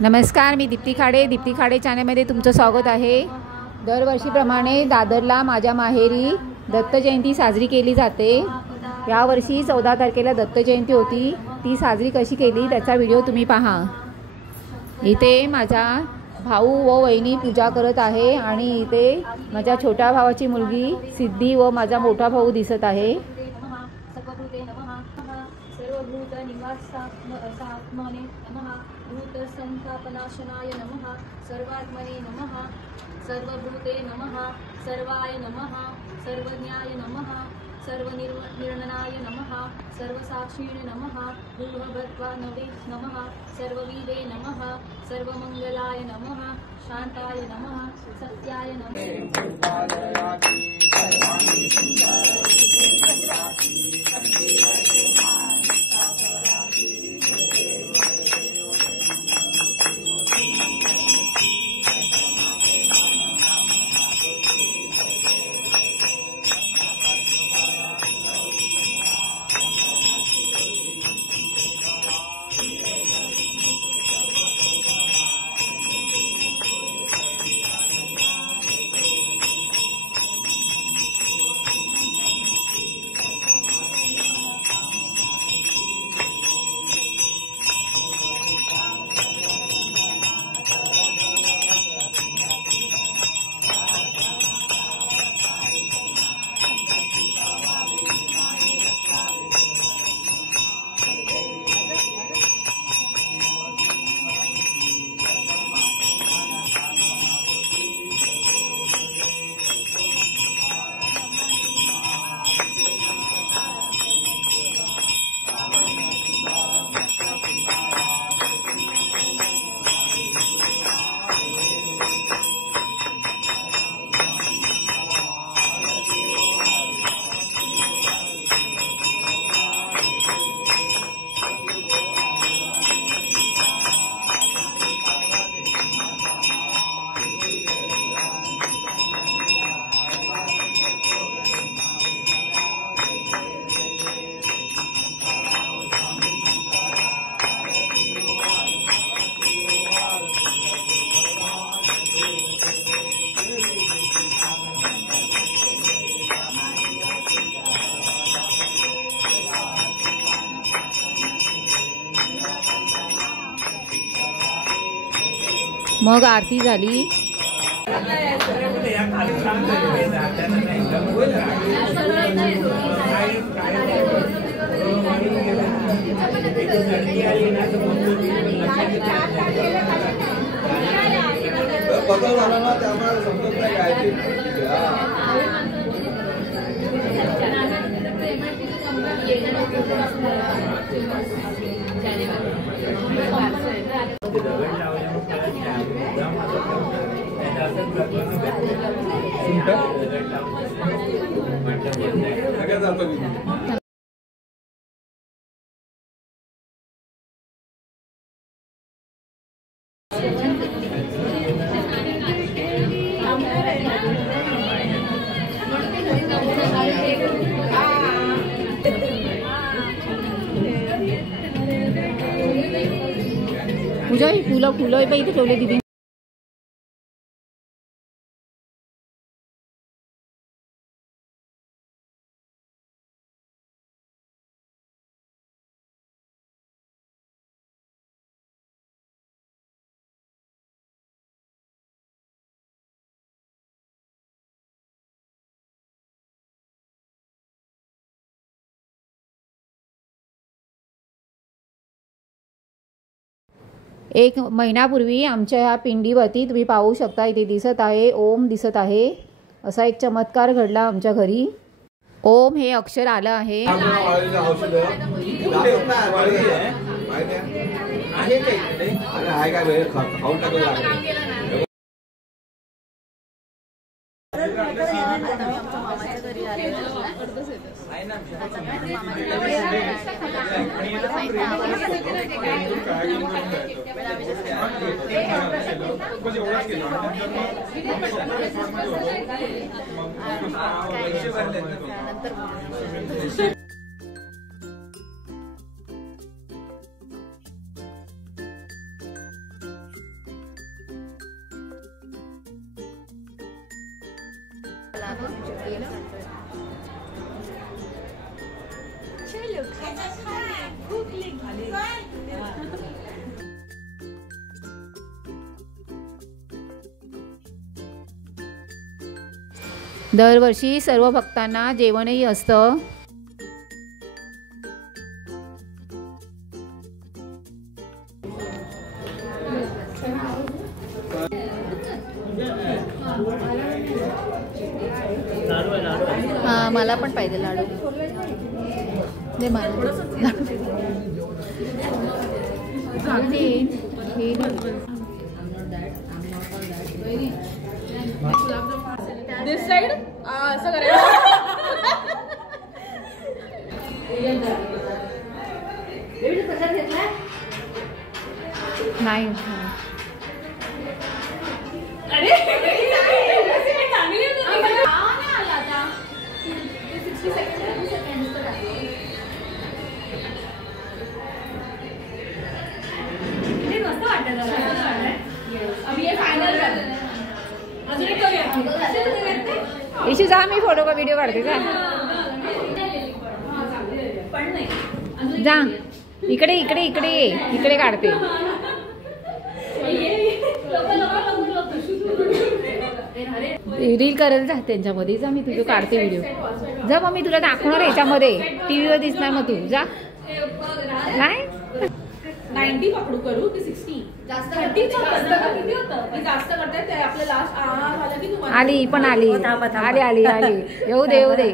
नमस्कार, मी दीप्ती खाडे चॅनलमध्ये तुमचं स्वागत आहे। दरवर्षीप्रमाणे दादरला माझ्या माहेरी दत्त जयंती साजरी केली जाते। यावर्षी 14 तारखेला दत्त जयंती होती। ती साजरी कशी केली त्याचा व्हिडिओ तुम्ही पहा। इथे माझा भाऊ व वहिनी पूजा करत आहे आणि इथे माझ्या छोट्या भावाची मुलगी सिद्धी व माझा मोठा भाऊ दिसत आहे। सर्वभूत निवासात्मने नमः, भूत संतापनाशनाय नमः, सर्वात्मने नमः, सर्वभूते नमः, सर्वाय नमः, सर्वज्ञाय नमः, सर्वनिर्णनाय नमः, सर्वसाक्षिणे नमः, भूभवत्वानवे नमः, सर्ववीरे नमः, सर्वमंगलाय नमः, शांताय नमः, सत्याय नमः। मग आरती झाली। पूजा ही फुलं इथे ठेवले दीदी। एक महिन्यापूर्वी आमच्या ह्या पिंडीवरती तुम्ही पाहू शकता, इथे दिसत आहे ओम दिसत आहे। असा एक चमत्कार घडला आमच्या घरी। ओम हे अक्षर आलं आहे। मला दरवर्षी सर्व भक्तांना जेवणही असतं. हा मला पण पाहिजे लाडू दे मला. दिस साइड असं करायचं नाही. इशू जा, मी फोटो का व्हिडिओ काढते का. जा इकडे इकडे इकडे इकडे काढते. रील करत जा त्यांच्यामध्ये. जा मी तुझं काढते व्हिडिओ. जा मग मी तुला दाखवणार याच्यामध्ये, टीव्हीवर दिसणार मग तू जा. नाही 90 पकडू करू की 60 जास्त 30 किती होतं मी जास्त करते ते आपलं लास्ट झालं की तुम्हाला आली पण आली आली आली आली. येऊ दे येऊ दे.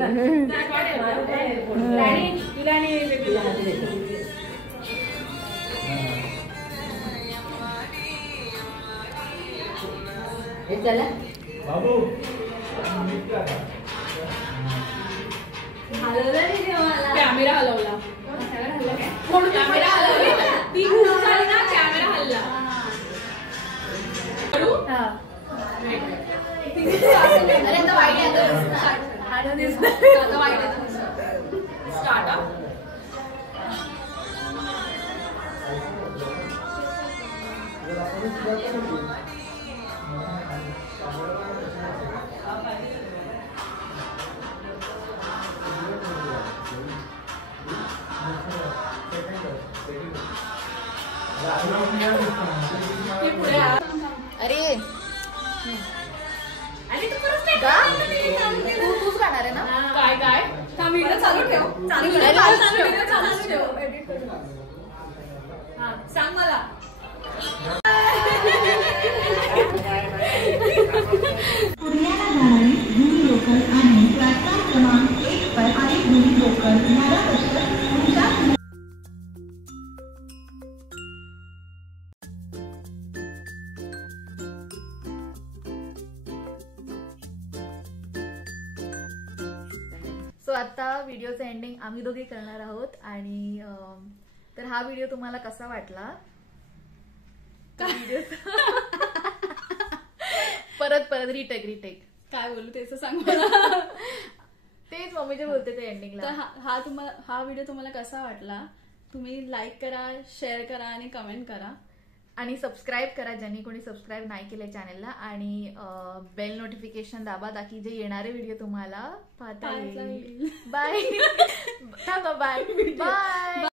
कॅमेरा हलवला म्हणून कॅमेरा हलवला. ती खूप झाली ना कॅमेरा हलला. करू स्टार्ट. अरे तूच गाणार आहे ना. काय काय व्हिडिओ चालू ठेव. चालू ठेव. एडिट करू. हा सांग मला. सो आता व्हिडिओचं एंडिंग आम्ही दोघे करणार आहोत. आणि तर हा व्हिडिओ तुम्हाला कसा वाटला. परत रिटेक काय बोलू त्याचं सांग मला. तेच मम्मीचे बोलते ते एंडिंगला. तर हा व्हिडिओ तुम्हाला कसा वाटला. तुम्ही लाईक करा, शेअर करा आणि कमेंट करा. आणि सबस्क्राईब करा ज्यांनी कोणी सबस्क्राईब नाही केलंय चॅनलला. आणि बेल नोटिफिकेशन दाबा ताकी जे येणारे व्हिडिओ तुम्हाला पाहता येईल. बाय. Bye bye.